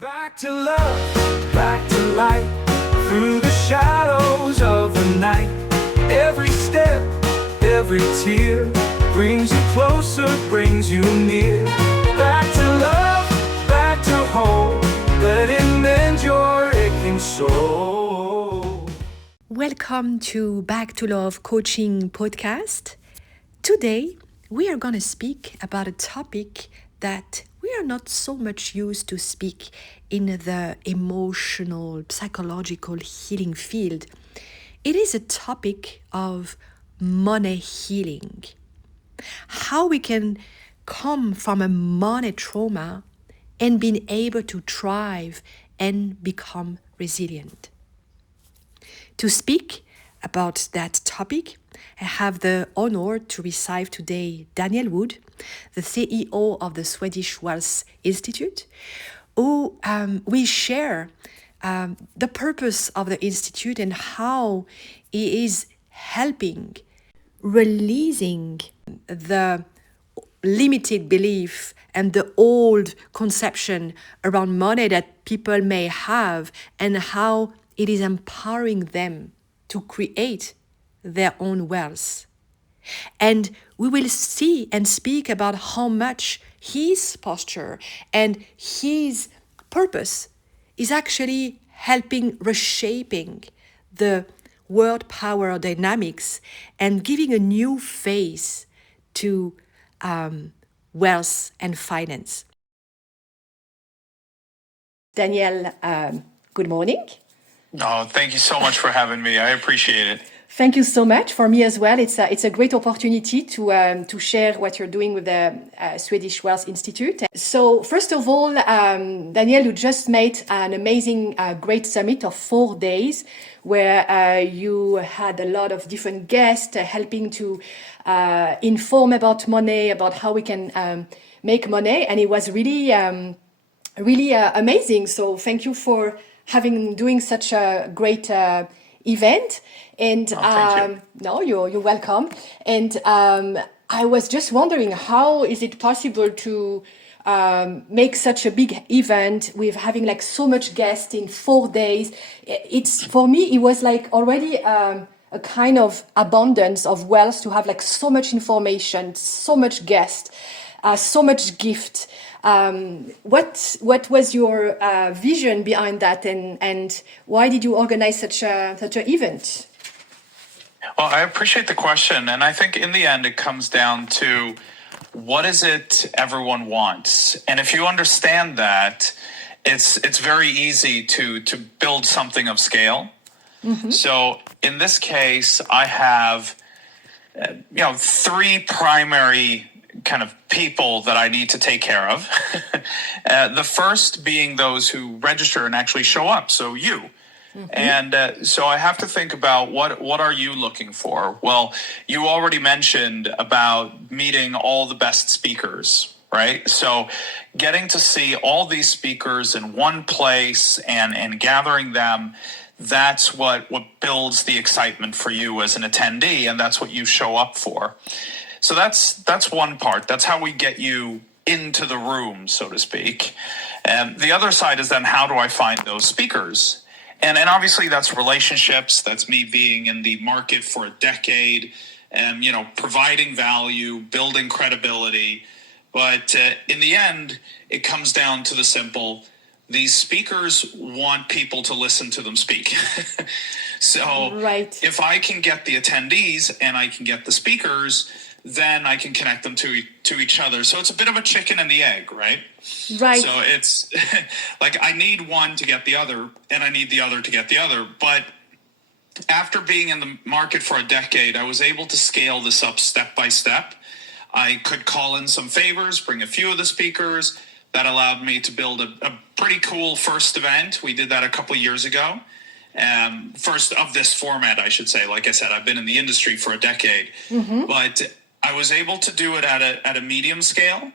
Back to love, back to light, through the shadows of the night. Every step, every tear brings you closer, brings you near. Back to love, back to home, let it mend your aching soul. Welcome to Back to Love Coaching Podcast. Today, we are going to speak about a topic that we are not so much used to speak in the emotional, psychological healing field. It is a topic of money healing. How we can come from a money trauma and being able to thrive and become resilient. To speak about that topic, I have the honor to receive today Daniel Wood, the CEO of the Swedish Wealth Institute, who will share the purpose of the Institute and how he is helping releasing the limited belief and the old conception around money that people may have, and how it is empowering them to create their own wealth. And we will see and speak about how much his posture and his purpose is actually helping reshaping the world power dynamics and giving a new face to wealth and finance. Daniel, good morning. Oh, thank you so much for having me. I appreciate it. Thank you so much. For me as well, it's a great opportunity to share what you're doing with the Swedish Wealth Institute. So first of all, Daniel, you just made an amazing, great summit of 4 days where you had a lot of different guests helping to inform about money, about how we can make money. And it was really, really amazing. So thank you for doing such a great event. And no, you're welcome. And I was just wondering, how is it possible to make such a big event with having like so much guests in 4 days? It's, for me, it was like already a kind of abundance of wealth to have like so much information, so much guests, so much gift. What was your vision behind that, and why did you organize such an event? Well, I appreciate the question. And I think in the end, it comes down to what is it everyone wants? And if you understand that, it's very easy to build something of scale. Mm-hmm. So in this case, I have, three primary kind of people that I need to take care of. The first being those who register and actually show up. So you. Mm-hmm. And so I have to think about what are you looking for? Well, you already mentioned about meeting all the best speakers, right? So getting to see all these speakers in one place and gathering them, that's what builds the excitement for you as an attendee, and that's what you show up for. So that's one part. That's how we get you into the room, so to speak. And the other side is then, how do I find those speakers? And obviously that's relationships. That's me being in the market for a decade and, providing value, building credibility. But in the end, it comes down to the simple, these speakers want people to listen to them speak. So right. If I can get the attendees and I can get the speakers, then I can connect them to each other. So it's a bit of a chicken and the egg, right? Right. So it's like I need one to get the other, and I need the other to get the other. But after being in the market for a decade, I was able to scale this up step by step. I could call in some favors, bring a few of the speakers. That allowed me to build a pretty cool first event. We did that a couple of years ago. First of this format, I should say. Like I said, I've been in the industry for a decade. Mm-hmm. But I was able to do it at a medium scale.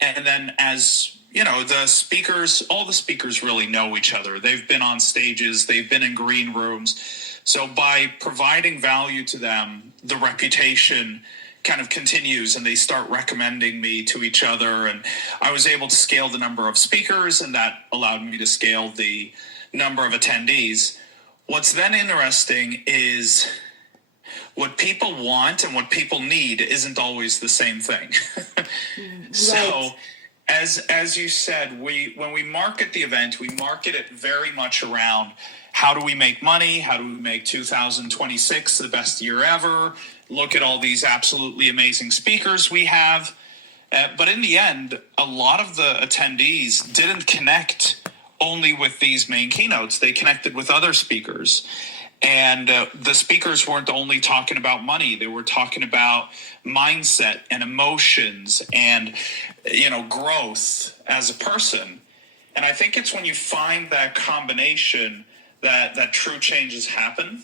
And then as, the speakers, all the speakers really know each other. They've been on stages. They've been in green rooms. So by providing value to them, the reputation kind of continues and they start recommending me to each other. And I was able to scale the number of speakers, and that allowed me to scale the number of attendees. What's then interesting is what people want and what people need isn't always the same thing. So as you said, when we market the event, we market it very much around how do we make money? How do we make 2026 the best year ever? Look at all these absolutely amazing speakers we have. But in the end, a lot of the attendees didn't connect only with these main keynotes. They connected with other speakers. And the speakers weren't only talking about money. They were talking about mindset and emotions and, growth as a person. And I think it's when you find that combination that true changes happen.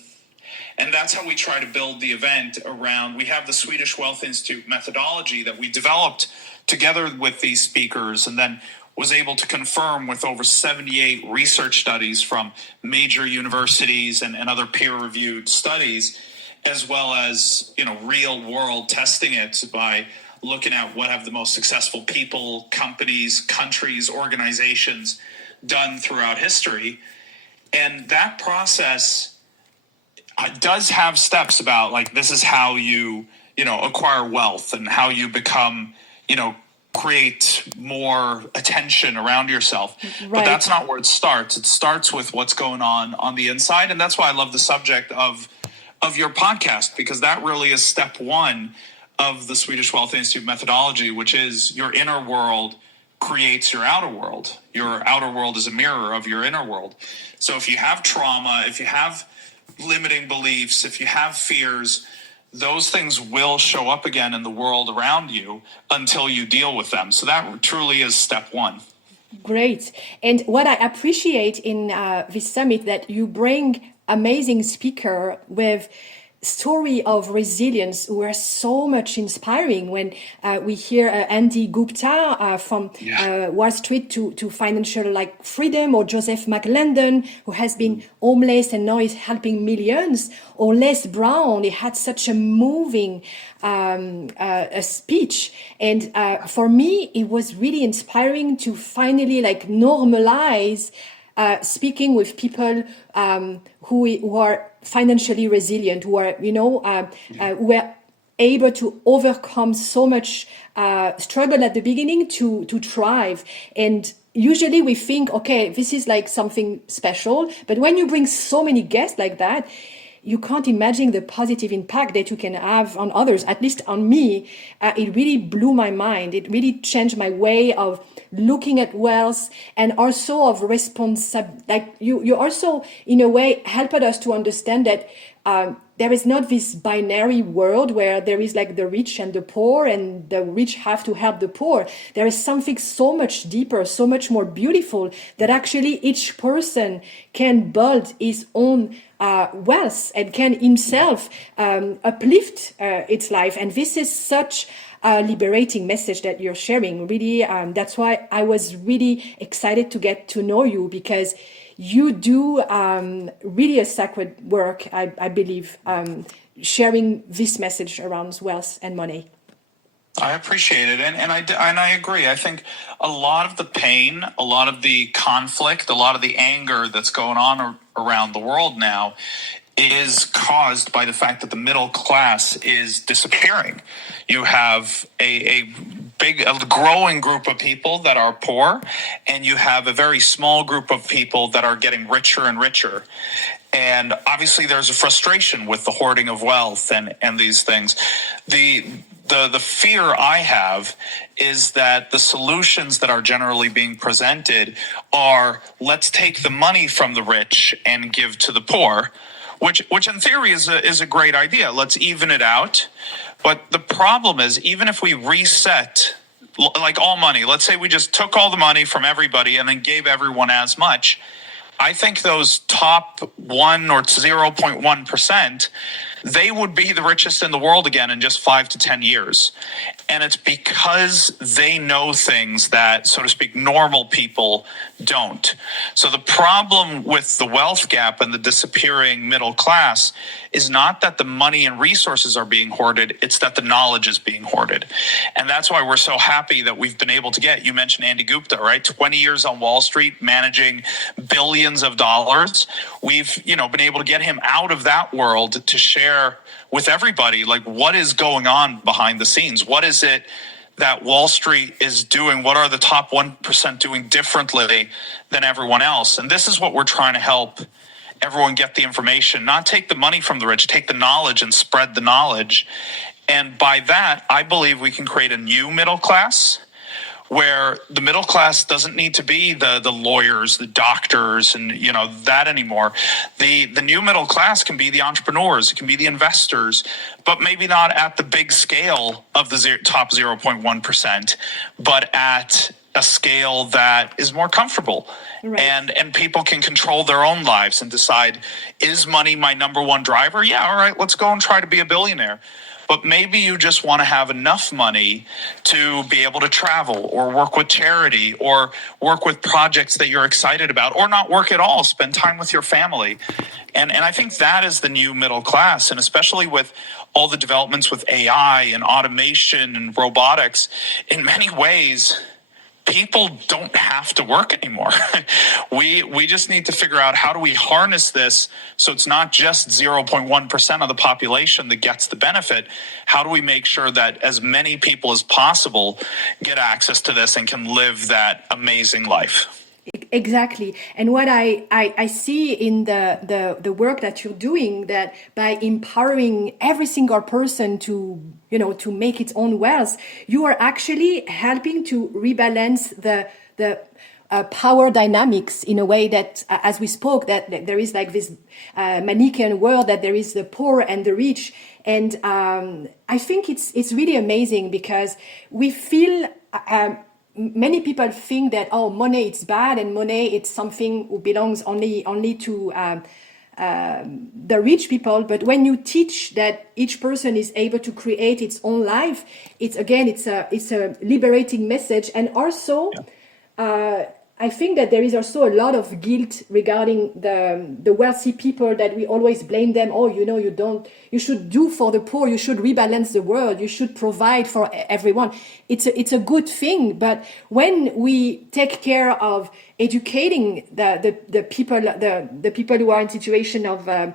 And that's how we try to build the event around. We have the Swedish Wealth Institute methodology that we developed together with these speakers, and then was able to confirm with over 78 research studies from major universities and other peer-reviewed studies, as well as real-world testing it by looking at what have the most successful people, companies, countries, organizations done throughout history. And that process does have steps about, like, this is how you acquire wealth and how you become create more attention around yourself. Right. But that's not where it starts. It starts with what's going on the inside. And that's why I love the subject of your podcast, because that really is step one of the Swedish Wealth Institute methodology, which is your inner world creates your outer world. Your outer world is a mirror of your inner world. So if you have trauma, if you have limiting beliefs, if you have fears, those things will show up again in the world around you until you deal with them. So that truly is step one. Great. And what I appreciate in this summit, that you bring amazing speaker with story of resilience who are so much inspiring. When we hear Andy Gupta from Wall Street to financial freedom, or Joseph McLendon, who has been homeless and now is helping millions, or Les Brown, he had such a moving a speech. And for me, it was really inspiring to finally normalize speaking with people who are financially resilient, who are who are able to overcome so much struggle at the beginning to thrive. And usually we think, okay, this is something special. But when you bring so many guests like that, you can't imagine the positive impact that you can have on others. At least on me, it really blew my mind. It really changed my way of looking at wealth, and also of you also in a way helped us to understand that there is not this binary world where there is the rich and the poor, and the rich have to help the poor. There is something so much deeper, so much more beautiful, that actually each person can build his own wealth and can himself uplift its life. And this is such a liberating message that you're sharing. Really, that's why I was really excited to get to know you, because you do really a sacred work, I believe, sharing this message around wealth and money. I appreciate it, and I agree. I think a lot of the pain, a lot of the conflict, a lot of the anger that's going on around the world now is caused by the fact that the middle class is disappearing. You have a growing group of people that are poor, and you have a very small group of people that are getting richer and richer. And obviously there's a frustration with the hoarding of wealth and these things. The fear I have is that the solutions that are generally being presented are, let's take the money from the rich and give to the poor, which in theory is a great idea. Let's even it out. But the problem is, even if we reset, all money, let's say we just took all the money from everybody and then gave everyone as much, I think those top 1 or 0.1%, they would be the richest in the world again in just 5 to 10 years. And it's because they know things that, so to speak, normal people don't. So the problem with the wealth gap and the disappearing middle class is not that the money and resources are being hoarded, it's that the knowledge is being hoarded. And that's why we're so happy that we've been able to get, you mentioned Andy Gupta, right? 20 years on Wall Street, managing billions of dollars. We've, been able to get him out of that world to share with everybody, like, what is going on behind the scenes? What is it that Wall Street is doing? What are the top 1% doing differently than everyone else? And this is what we're trying to help everyone get the information, not take the money from the rich, take the knowledge and spread the knowledge. And by that, I believe we can create a new middle class, where the middle class doesn't need to be the lawyers, the doctors, and that anymore. The new middle class can be the entrepreneurs, it can be the investors, but maybe not at the big scale of the top 0.1%, but at a scale that is more comfortable. Right. And people can control their own lives and decide, is money my number one driver? Yeah, all right, let's go and try to be a billionaire. But maybe you just want to have enough money to be able to travel or work with charity or work with projects that you're excited about, or not work at all, spend time with your family. And I think that is the new middle class. And especially with all the developments with AI and automation and robotics, in many ways, people don't have to work anymore. We just need to figure out, how do we harness this so it's not just 0.1% of the population that gets the benefit? How do we make sure that as many people as possible get access to this and can live that amazing life? Exactly. And what I see in the work that you're doing, that by empowering every single person to make its own wealth, you are actually helping to rebalance the power dynamics in a way that, as we spoke, that there is like this Manichaean world, that there is the poor and the rich. And I think it's really amazing, because we feel many people think that, money it's bad, and money it's something who belongs only to the rich people. But when you teach that each person is able to create its own life, it's a liberating message. And also, I think that there is also a lot of guilt regarding the wealthy people, that we always blame them. You should do for the poor, you should rebalance the world, you should provide for everyone. It's a good thing, but when we take care of educating the people who are in situation of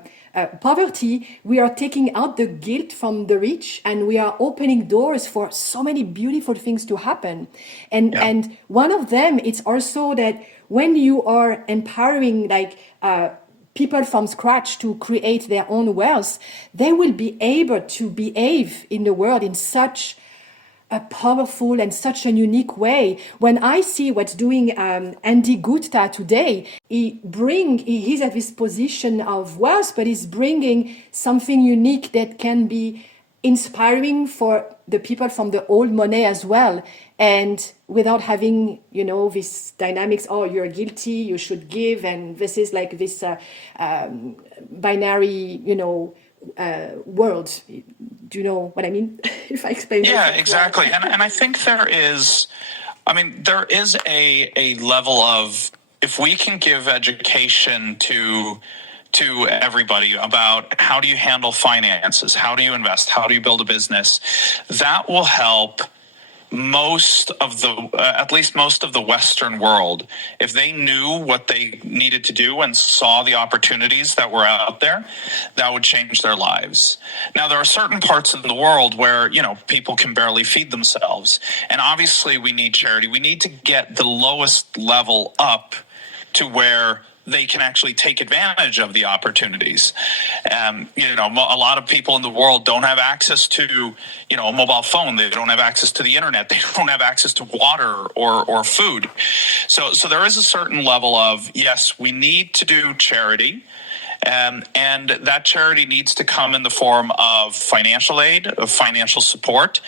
poverty, we are taking out the guilt from the rich, and we are opening doors for so many beautiful things to happen. And one of them, it's also that when you are empowering people from scratch to create their own wealth, they will be able to behave in the world in such a powerful and such a unique way. When I see what's doing Andy Gupta today, he's at this position of wealth, but he's bringing something unique that can be inspiring for the people from the old money as well. And without having, this dynamics, you're guilty, you should give, and this is like this binary, world. Do you know what I mean? If I explain. Yeah, exactly. And I think there is a level of, if we can give education to everybody about how do you handle finances, how do you invest, how do you build a business, that will help at least most of the Western world. If they knew what they needed to do and saw the opportunities that were out there, that would change their lives. Now, there are certain parts of the world where, people can barely feed themselves. And obviously we need charity. We need to get the lowest level up to where they can actually take advantage of the opportunities. A lot of people in the world don't have access to, a mobile phone. They don't have access to the internet. They don't have access to water or food. So there is a certain level of, yes, we need to do charity. And that charity needs to come in the form of financial aid, of financial support,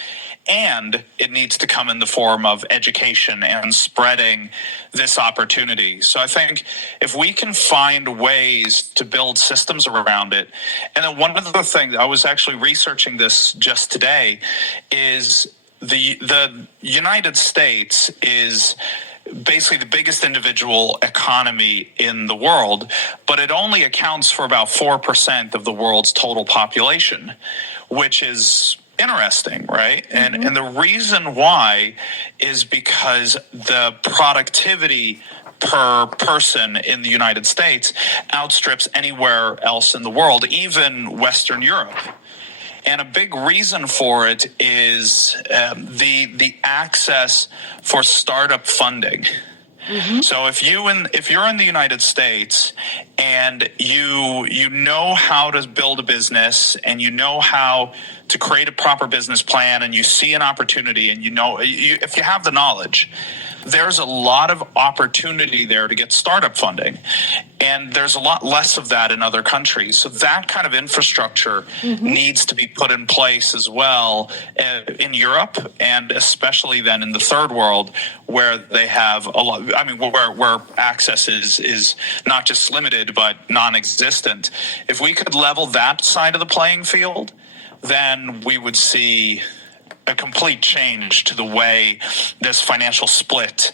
and it needs to come in the form of education and spreading this opportunity. So I think if we can find ways to build systems around it, and then one of the things, I was actually researching this just today, is the United States is basically the biggest individual economy in the world, but it only accounts for about 4% of the world's total population, which is interesting, right? And the reason why is because the productivity per person in the United States outstrips anywhere else in the world, even Western Europe. And a big reason for it is the access for startup funding. So if you're in the United States and you know how to build a business and you know how to create a proper business plan and you see an opportunity and if you have the knowledge, there's a lot of opportunity there to get startup funding. And there's a lot less of that in other countries. So that kind of infrastructure needs to be put in place as well in Europe, and especially then in the third world, where they have a lot, where access is not just limited, but non-existent. If we could level that side of the playing field, then we would see a complete change to the way this financial split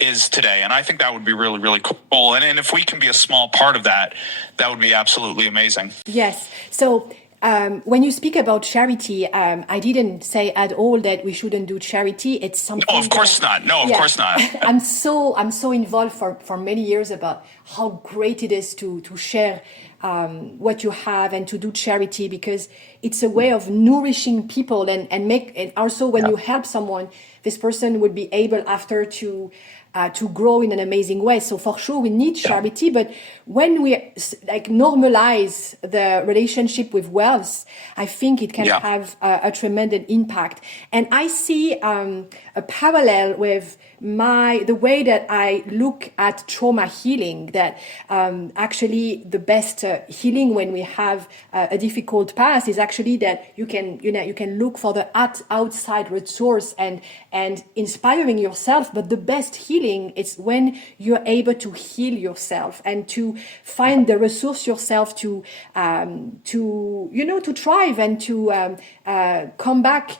is today. And I think that would be really, really cool. And if we can be a small part of that, that would be absolutely amazing. Yes. So when you speak about charity, I didn't say at all that we shouldn't do charity. It's something. No, of course not. No, of course not. I'm so involved for many years about how great it is to share what you have and to do charity, because it's a way of nourishing people and also when you help someone, this person would be able after to grow in an amazing way. So for sure we need charity, but when we normalize the relationship with wealth, I think it can have a tremendous impact. And I see a parallel with the way that I look at trauma healing, that actually the best healing when we have a difficult past is actually that you can look for the outside resource and inspiring yourself. But the best healing is when you're able to heal yourself and to find the resource yourself to thrive and to come back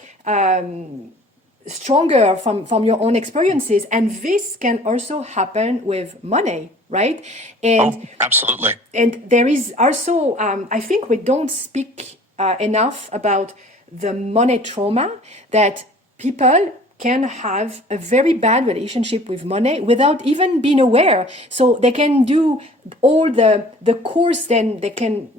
stronger from your own experiences. And this can also happen with money, right? And absolutely. And there is also, I think we don't speak enough about the money trauma, that people can have a very bad relationship with money without even being aware. So they can do all the course then they can,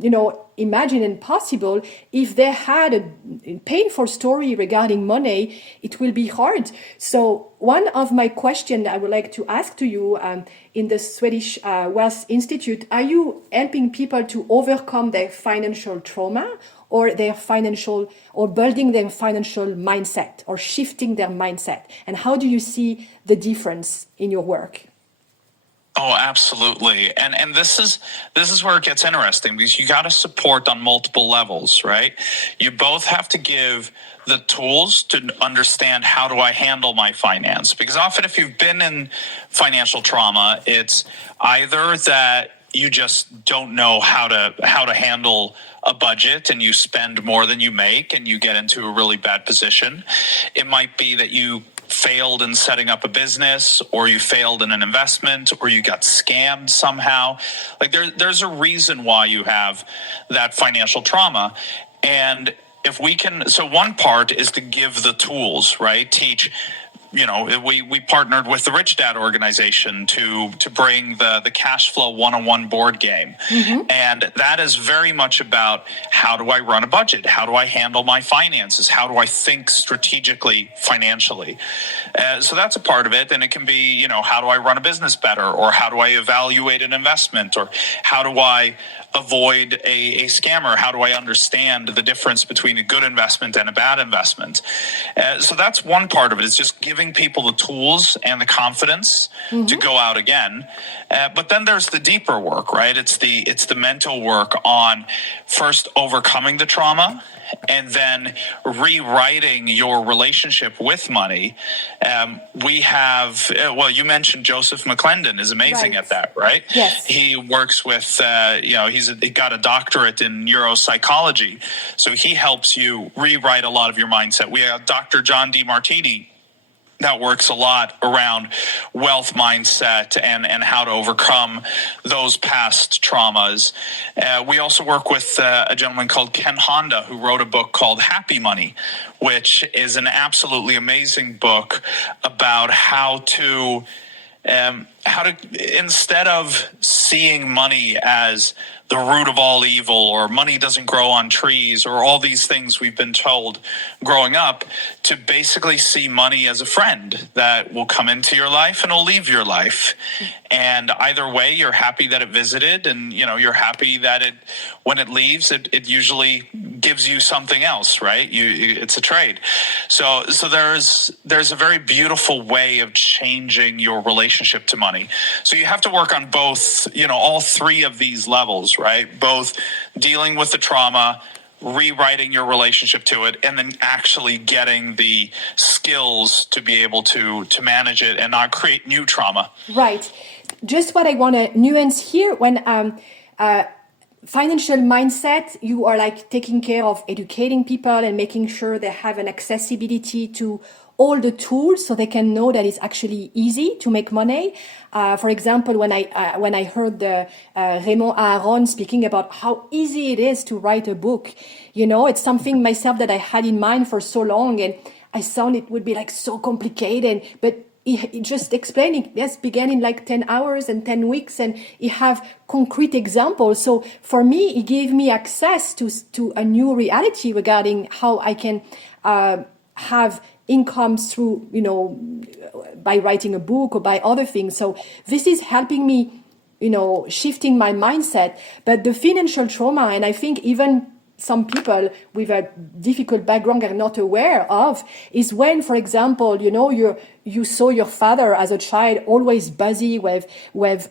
imagine and possible. If they had a painful story regarding money, it will be hard. So one of my questions I would like to ask to you in the Swedish Wealth Institute, are you helping people to overcome their financial trauma, or their financial, or building their financial mindset, or shifting their mindset? And how do you see the difference in your work? Oh, absolutely. And this is where it gets interesting, because you got to support on multiple levels, right? You both have to give the tools to understand, how do I handle my finance? Because often if you've been in financial trauma, it's either that you just don't know how to handle a budget and you spend more than you make and you get into a really bad position. It might be that you failed in setting up a business, or you failed in an investment, or you got scammed somehow. Like there's a reason why you have that financial trauma. And if we can, so one part is to give the tools, right? Teach. We partnered with the Rich Dad organization to bring the cash flow 101 board game. And that is very much about, how do I run a budget? How do I handle my finances? How do I think strategically financially? So that's a part of it. And it can be, how do I run a business better? Or how do I evaluate an investment? Or how do I avoid a scammer? How do I understand the difference between a good investment and a bad investment? So that's one part of it, is just giving giving people the tools and the confidence to go out again. But then there's the deeper work, right? It's the mental work on first overcoming the trauma and then rewriting your relationship with money. We have, well, you mentioned Joseph McClendon is amazing at that, right? Yes. He works with, he got a doctorate in neuropsychology. So he helps you rewrite a lot of your mindset. We have Dr. John DeMartini that works a lot around wealth mindset and how to overcome those past traumas. We also work with a gentleman called Ken Honda, who wrote a book called Happy Money, which is an absolutely amazing book about how to instead of seeing money as the root of all evil, or money doesn't grow on trees, or all these things we've been told growing up, to basically see money as a friend that will come into your life and will leave your life. And either way, you're happy that it visited, and you're happy that when it leaves, it usually gives you something else, right? It's a trade. So there's a very beautiful way of changing your relationship to money. So you have to work on both, all three of these levels, right? Both dealing with the trauma, rewriting your relationship to it, and then actually getting the skills to be able to manage it and not create new trauma. Right. Just what I want to nuance here, when financial mindset, you are like taking care of educating people and making sure they have an accessibility to all the tools so they can know that it's actually easy to make money. For example, when I heard Raymond Aron speaking about how easy it is to write a book, it's something myself that I had in mind for so long, and I thought it would be like so complicated, but he just explaining, yes, began in like 10 hours and 10 weeks, and he have concrete examples. So for me, he gave me access to a new reality regarding how I can have incomes through, by writing a book or by other things. So this is helping me, shifting my mindset. But the financial trauma, and I think even some people with a difficult background are not aware of, is when, for example, you saw your father as a child always busy with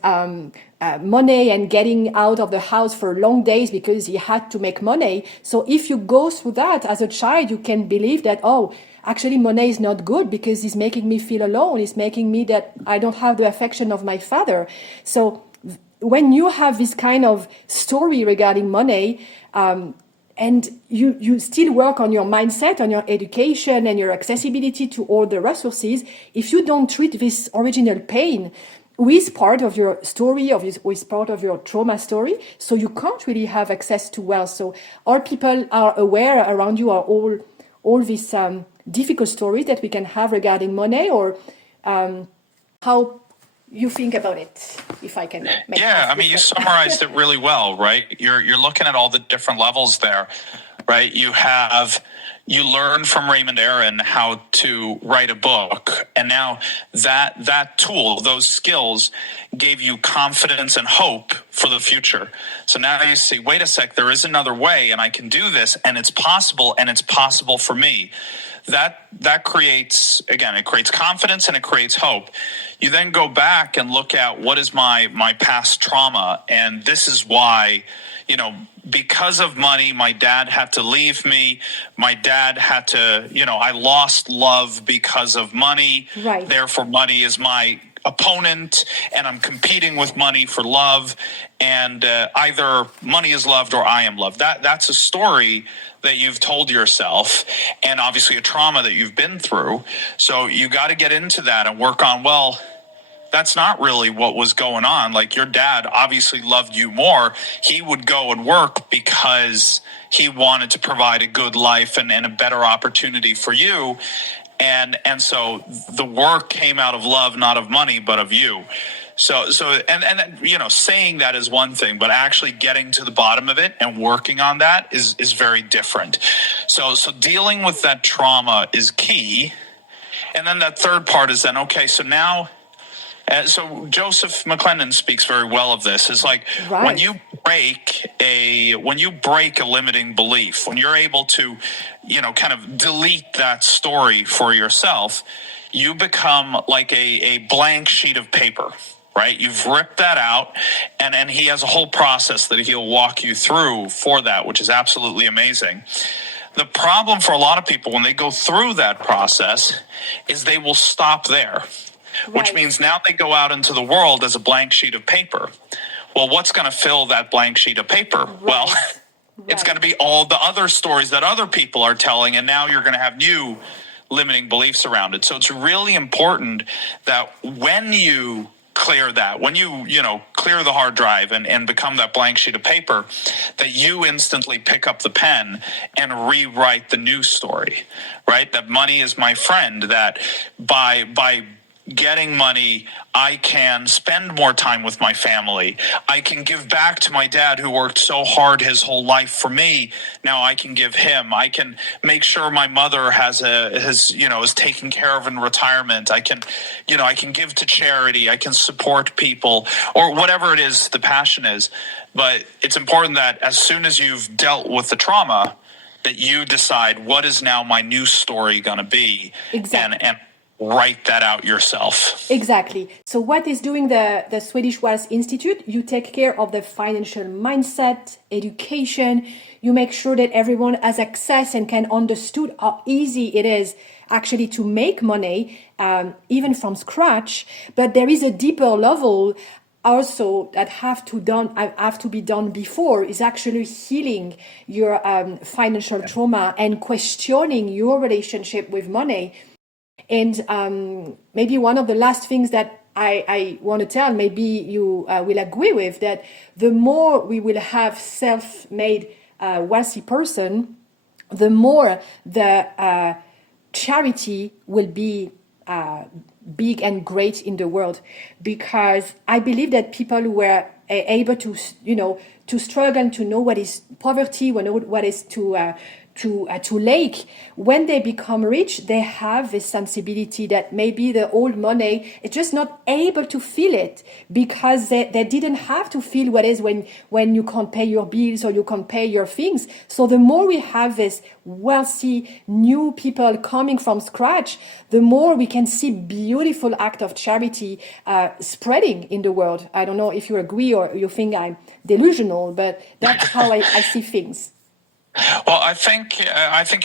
money and getting out of the house for long days because he had to make money. So if you go through that as a child, you can believe that, actually money is not good because it's making me feel alone. It's making me that I don't have the affection of my father. So when you have this kind of story regarding money, and you still work on your mindset, on your education and your accessibility to all the resources, if you don't treat this original pain with part of your story, with part of your trauma story, so you can't really have access to wealth. So all people are aware around you are all these difficult stories that we can have regarding money, or how you think about it, if I can make you summarized it really well, right? You're looking at all the different levels there, right? You learn from Raymond Aron how to write a book, and now that tool, those skills, gave you confidence and hope for the future. So now you see, wait a sec, there is another way, and I can do this, and it's possible for me. That creates, again, it creates confidence and it creates hope. You then go back and look at what is my past trauma, and this is why, because of money, my dad had to leave me. My dad had to, I lost love because of money. Right. Therefore, money is my opponent, and I'm competing with money for love. And either money is loved or I am loved. That's a story that you've told yourself, and obviously a trauma that you've been through. So you got to get into that and work on, well, that's not really what was going on. Like, your dad obviously loved you more. He would go and work because he wanted to provide a good life and a better opportunity for you. And so the work came out of love, not of money, but of you. So saying that is one thing, but actually getting to the bottom of it and working on that is very different. So dealing with that trauma is key. And then that third part is then, okay, so now, so Joseph McClendon speaks very well of this. It's like, right, when you break a limiting belief, when you're able to, kind of delete that story for yourself, you become like a blank sheet of paper, right? You've ripped that out, and he has a whole process that he'll walk you through for that, which is absolutely amazing. The problem for a lot of people when they go through that process is they will stop there, which means now they go out into the world as a blank sheet of paper. Well, what's going to fill that blank sheet of paper? Well, it's going to be all the other stories that other people are telling, and now you're going to have new limiting beliefs around it. So it's really important that when you clear that, when you clear the hard drive and become that blank sheet of paper, that you instantly pick up the pen and rewrite the new story, right? That money is my friend, that by getting money, I can spend more time with my family. I can give back to my dad who worked so hard his whole life for me. Now I can give him. I can make sure my mother is taken care of in retirement. I can give to charity. I can support people, or whatever it is the passion is. But it's important that as soon as you've dealt with the trauma, that you decide what is now my new story going to be. Exactly. And write that out yourself. Exactly. So what is doing the Swedish Wealth Institute? You take care of the financial mindset, education. You make sure that everyone has access and can understood how easy it is actually to make money, even from scratch. But there is a deeper level also that have to be done before, is actually healing your financial trauma and questioning your relationship with money. And maybe one of the last things that I want to tell, maybe you will agree with, that the more we will have self-made wealthy person, the more the charity will be big and great in the world. Because I believe that people who were able to struggle, to know what is poverty, what is to lack, when they become rich, they have this sensibility that maybe the old money is just not able to feel it, because they didn't have to feel what is when you can't pay your bills or you can't pay your things. So the more we have this wealthy new people coming from scratch, the more we can see beautiful act of charity spreading in the world. I don't know if you agree or you think I'm delusional, but that's how I see things. Well, I think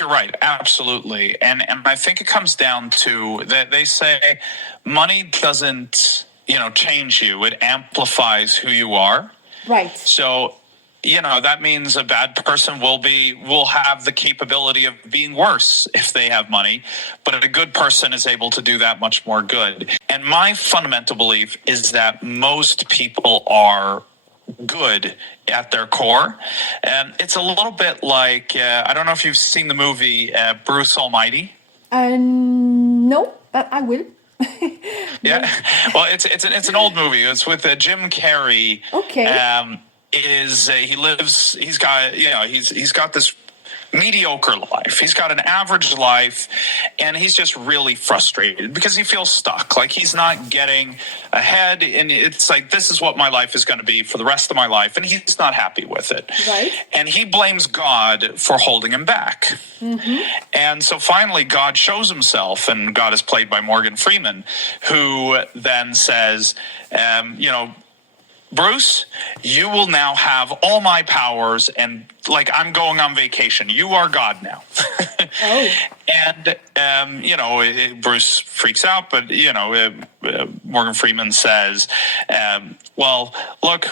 you're right, absolutely, and I think it comes down to that. They say money doesn't change you; it amplifies who you are. Right. So that means a bad person will have the capability of being worse if they have money, but a good person is able to do that much more good. And my fundamental belief is that most people are good at their core. And it's a little bit like, I don't know if you've seen the movie Bruce Almighty. No, but I will. Yeah. Well, it's an old movie. It's with Jim Carrey. Okay. He's got this mediocre life. He's got an average life, and he's just really frustrated because he feels stuck. Like he's not getting ahead, and it's like, this is what my life is going to be for the rest of my life, and he's not happy with it. Right. And he blames God for holding him back. Mm-hmm. And so finally God shows himself, and God is played by Morgan Freeman, who then says, Bruce, you will now have all my powers, and like I'm going on vacation. You are God now. Oh. And, Bruce freaks out, but, Morgan Freeman says, well, look,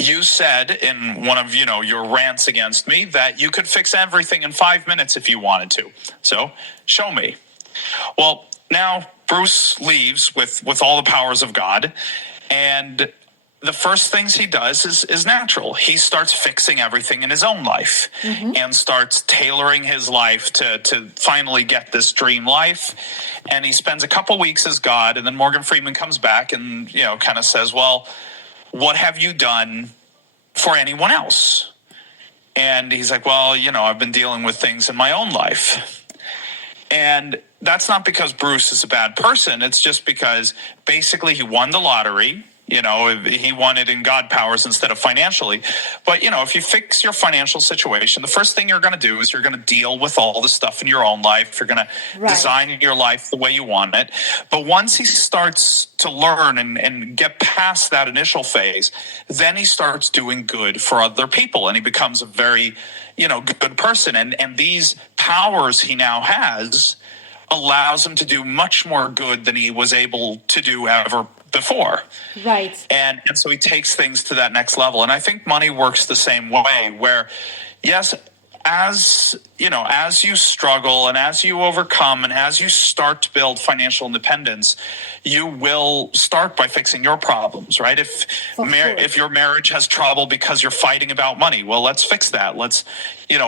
you said in one of, your rants against me that you could fix everything in 5 minutes if you wanted to. So show me. Well, now Bruce leaves with all the powers of God, and the first things he does is natural. He starts fixing everything in his own life, mm-hmm. and starts tailoring his life to finally get this dream life. And he spends a couple weeks as God, and then Morgan Freeman comes back and, kind of says, well, what have you done for anyone else? And he's like, well, I've been dealing with things in my own life. And that's not because Bruce is a bad person. It's just because basically he won the lottery. He won it in God powers instead of financially. But, if you fix your financial situation, the first thing you're going to do is you're going to deal with all the stuff in your own life. You're going to design your life the way you want it. But once he starts to learn and get past that initial phase, then he starts doing good for other people, and he becomes a very, good person. And these powers he now has allows him to do much more good than he was able to do ever before. Right. And so he takes things to that next level. And I think money works the same way, where, yes, as you struggle and as you overcome and as you start to build financial independence, you will start by fixing your problems, right? If your marriage has trouble because you're fighting about money, well, let's fix that. Let's,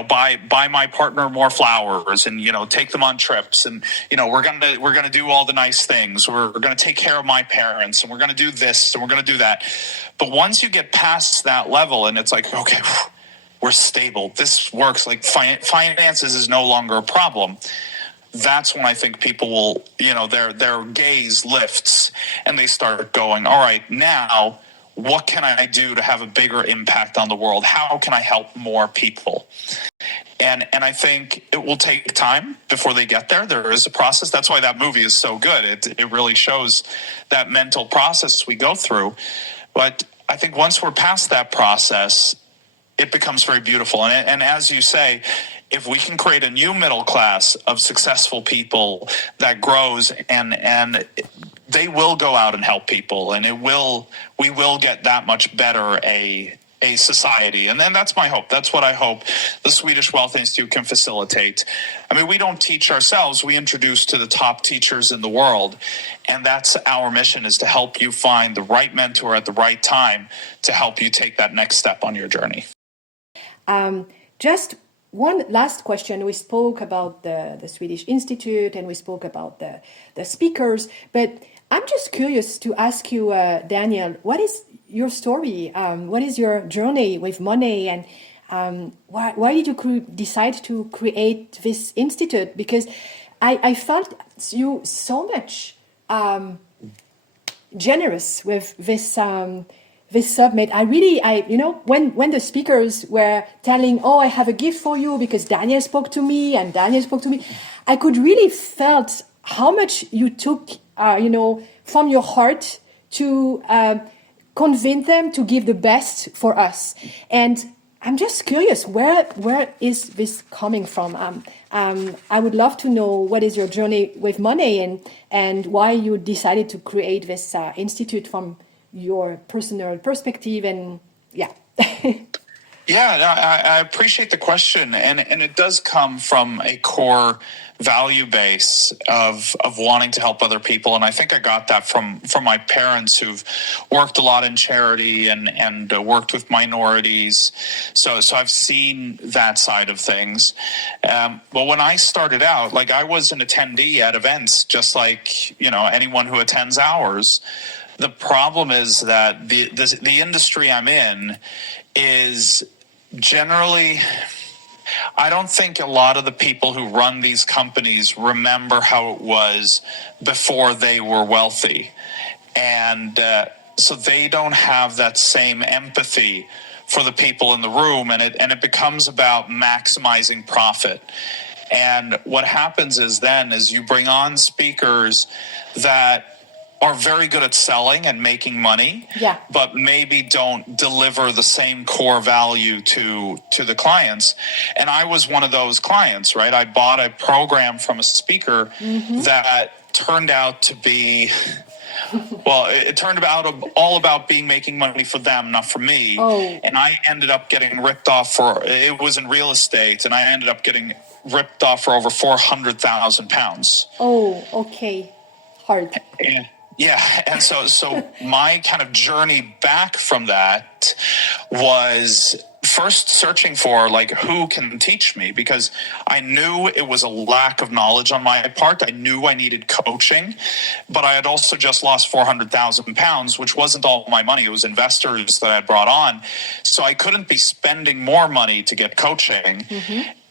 buy my partner more flowers and, take them on trips. And, we're going to do all the nice things. We're going to take care of my parents, and we're going to do this and we're going to do that. But once you get past that level and it's like, okay, we're stable, this works, like finances is no longer a problem, that's when I think people will, their gaze lifts and they start going, all right, now what can I do to have a bigger impact on the world? How can I help more people? And I think it will take time before they get there. There is a process. That's why that movie is so good. It really shows that mental process we go through. But I think once we're past that process, it becomes very beautiful. And as you say, if we can create a new middle class of successful people that grows, and they will go out and help people, and we will get that much better a society. And then that's my hope. That's what I hope the Swedish Wealth Institute can facilitate. I mean, we don't teach ourselves. We introduce to the top teachers in the world. And that's our mission, is to help you find the right mentor at the right time to help you take that next step on your journey. Just one last question. We spoke about the Swedish Institute, and we spoke about the speakers, but I'm just curious to ask you, Daniel, what is your story? What is your journey with money, and why did you decide to create this institute? Because I felt you so much generous with this summit. When the speakers were telling, oh, I have a gift for you because Daniel spoke to me, I could really felt how much you took, from your heart to convince them to give the best for us. And I'm just curious, where is this coming from? I would love to know what is your journey with money and why you decided to create this institute from your personal perspective. And yeah. Yeah, no, I appreciate the question, and it does come from a core value base of wanting to help other people, and I think I got that from my parents, who've worked a lot in charity and worked with minorities. So I've seen that side of things. But when I started out, like, I was an attendee at events, just like anyone who attends ours. The problem is that the industry I'm in is generally, I don't think a lot of the people who run these companies remember how it was before they were wealthy. And so they don't have that same empathy for the people in the room, and it becomes about maximizing profit. And what happens is you bring on speakers that are very good at selling and making money, but maybe don't deliver the same core value to the clients. And I was one of those clients, right? I bought a program from a speaker that turned out to be, well, it turned out all about making money for them, not for me. Oh. And I ended up getting ripped off it was in real estate, and I ended up getting ripped off for over £400,000. Oh, okay. Hard. Yeah, and so my kind of journey back from that was first searching for, like, who can teach me, because I knew it was a lack of knowledge on my part. I knew I needed coaching, but I had also just lost £400,000, which wasn't all my money. It was investors that I had brought on. So I couldn't be spending more money to get coaching.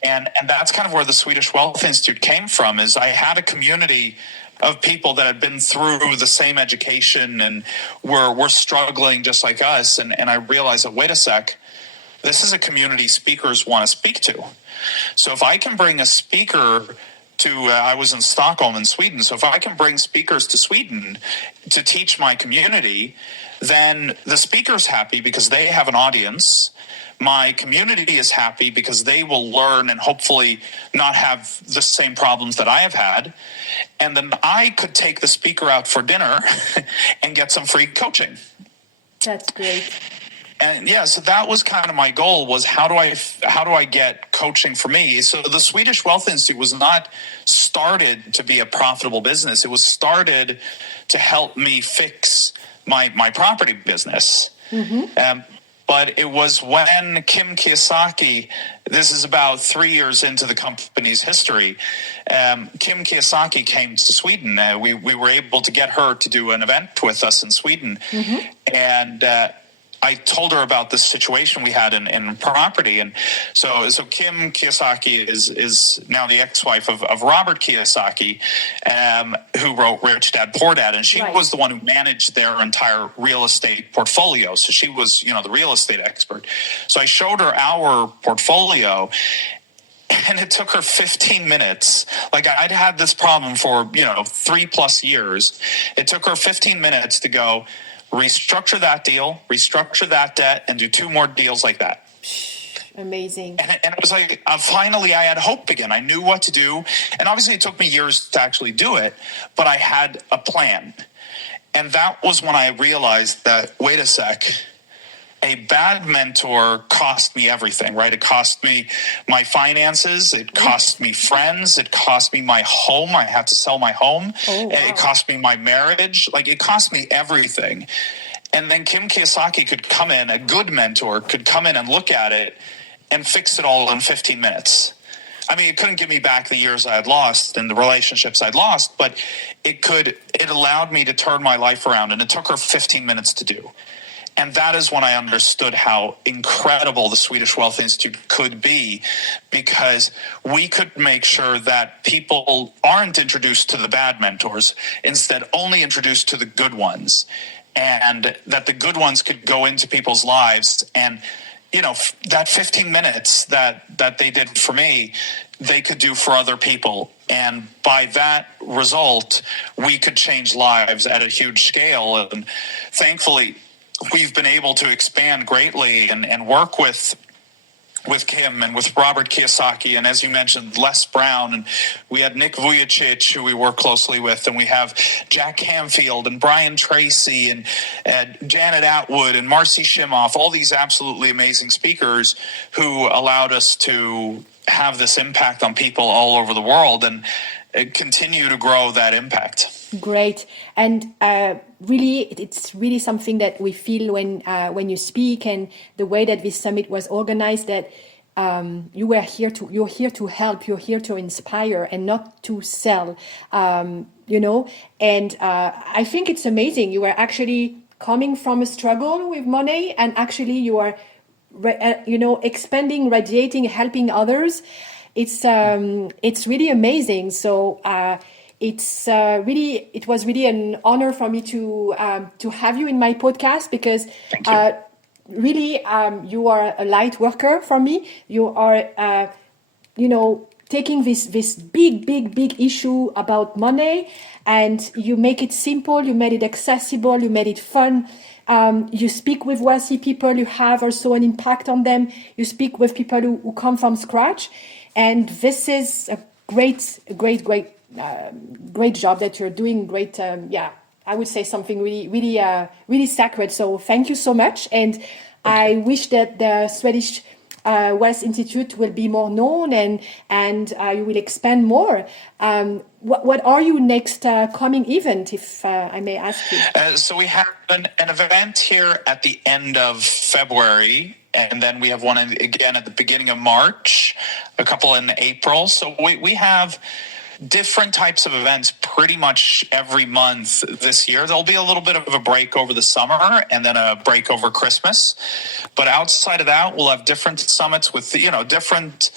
And that's kind of where the Swedish Wealth Institute came from, is I had a community of people that had been through the same education and were struggling just like us. And I realized that, wait a sec, this is a community speakers want to speak to. So if I can bring a speaker to, I was in Stockholm in Sweden, so if I can bring speakers to Sweden to teach my community, then the speaker's happy because they have an audience. My community is happy because they will learn and hopefully not have the same problems that I have had. And then I could take the speaker out for dinner and get some free coaching. That's great. And yeah, so that was kind of my goal, was how do I get coaching for me? So the Swedish Wealth Institute was not started to be a profitable business. It was started to help me fix my property business. But it was when Kim Kiyosaki, this is about 3 years into the company's history, Kim Kiyosaki came to Sweden. We were able to get her to do an event with us in Sweden. And I told her about this situation we had in property. And so Kim Kiyosaki is now the ex-wife of Robert Kiyosaki, who wrote Rich Dad, Poor Dad. And she was the one who managed their entire real estate portfolio. So she was, the real estate expert. So I showed her our portfolio, and it took her 15 minutes. Like, I'd had this problem for, 3+ years. It took her 15 minutes to go, restructure that deal, restructure that debt, and do 2 more deals like that. Amazing. And it was like, finally I had hope again. I knew what to do. And obviously it took me years to actually do it, but I had a plan. And that was when I realized that, wait a sec, a bad mentor cost me everything, right? It cost me my finances. It cost me friends. It cost me my home. I had to sell my home. Oh, wow. It cost me my marriage. Like, it cost me everything. And then Kim Kiyosaki could come in, a good mentor could come in and look at it and fix it all in 15 minutes. I mean, it couldn't give me back the years I had lost and the relationships I'd lost, but it allowed me to turn my life around, and it took her 15 minutes to do. And that is when I understood how incredible the Swedish Wealth Institute could be, because we could make sure that people aren't introduced to the bad mentors, instead only introduced to the good ones, and that the good ones could go into people's lives. And, that 15 minutes that they did for me, they could do for other people. And by that result, we could change lives at a huge scale. And thankfully, we've been able to expand greatly and work with Kim and with Robert Kiyosaki, and as you mentioned, Les Brown, and we had Nick Vujicic, who we work closely with, and we have Jack Hamfield and Brian Tracy and Janet Atwood and Marcy Shimoff, all these absolutely amazing speakers who allowed us to have this impact on people all over the world and continue to grow that impact. Great. And really, it's really something that we feel when you speak, and the way that this summit was organized, that you're here to help, you're here to inspire and not to sell, and I think it's amazing. You are actually coming from a struggle with money, and actually you are, expanding, radiating, helping others. It's really amazing. So it was really an honor for me to have you in my podcast, because really you are a light worker for me. You are taking this big issue about money, and you make it simple, you made it accessible, you made it fun. You speak with wealthy people, you have also an impact on them. You speak with people who come from scratch, and this is a great job that you're doing. Great, I would say something really sacred. So thank you so much, and I wish that the Swedish Wealth Institute will be more known, and you will expand more. What are your next coming event, if I may ask you? So we have an event here at the end of February, and then we have one again at the beginning of March, a couple in April. So we have different types of events pretty much every month this year. There'll be a little bit of a break over the summer and then a break over Christmas. But outside of that, we'll have different summits with, different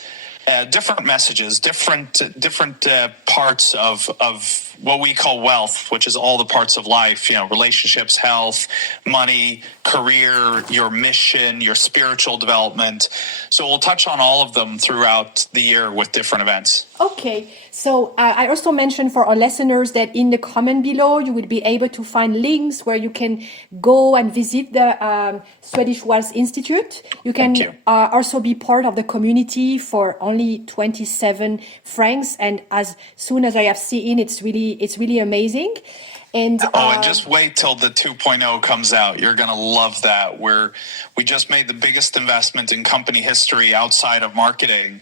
messages, different parts of what we call wealth, which is all the parts of life, relationships, health, money, career, your mission, your spiritual development. So we'll touch on all of them throughout the year with different events. Okay, so I also mentioned for our listeners that in the comment below, you will be able to find links where you can go and visit the Swedish Wealth Institute. You can also be part of the community for only 27 francs. And as soon as I have seen, it's really amazing. And just wait till the 2.0 comes out. You're going to love that. We just made the biggest investment in company history outside of marketing.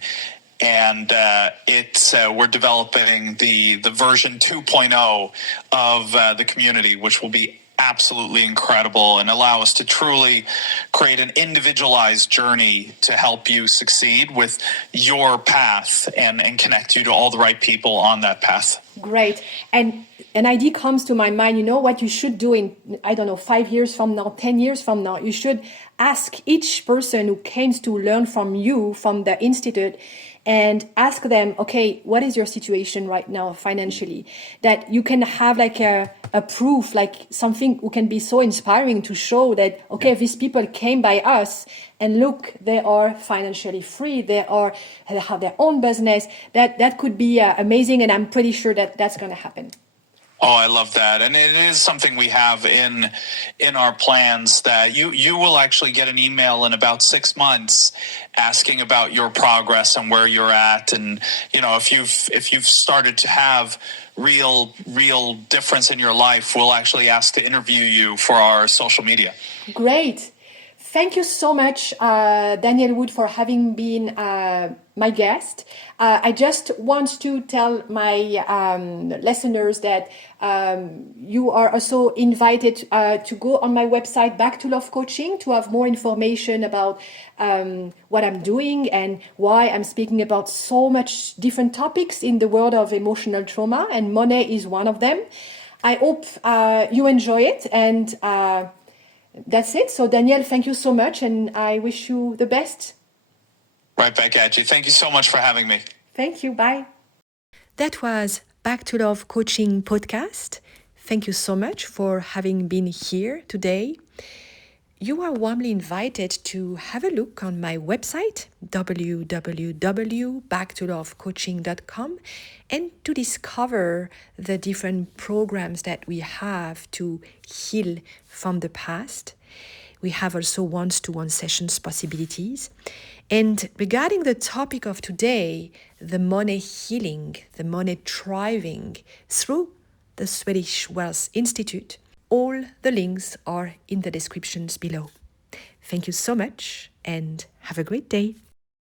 And we're developing the version 2.0 of the community, which will be absolutely incredible and allow us to truly create an individualized journey to help you succeed with your path and connect you to all the right people on that path. Great. And an idea comes to my mind, what you should do in, 5 years from now, 10 years from now, you should ask each person who came to learn from you, from the Institute, and ask them, okay, what is your situation right now financially? That you can have like a proof, like something who can be so inspiring to show that, okay, these people came by us and look, they are financially free. They have their own business. That could be amazing. And I'm pretty sure that that's going to happen. Oh, I love that. And it is something we have in our plans that you will actually get an email in about 6 months asking about your progress and where you're at. And, if you've started to have real difference in your life, we'll actually ask to interview you for our social media. Great. Thank you so much, Daniel Wood, for having been my guest. I just want to tell my listeners that you are also invited to go on my website, Back to Love Coaching, to have more information about what I'm doing and why I'm speaking about so much different topics in the world of emotional trauma, and money is one of them. I hope you enjoy it, and that's it. So, Daniel, thank you so much, and I wish you the best. Right back at you. Thank you so much for having me. Thank you. Bye. That was Back to Love Coaching podcast. Thank you so much for having been here today. You are warmly invited to have a look on my website, www.backtolovecoaching.com, and to discover the different programs that we have to heal from the past. We have also one-to-one sessions possibilities. And regarding the topic of today, the money healing, the money thriving through the Swedish Wealth Institute, all the links are in the descriptions below. Thank you so much and have a great day.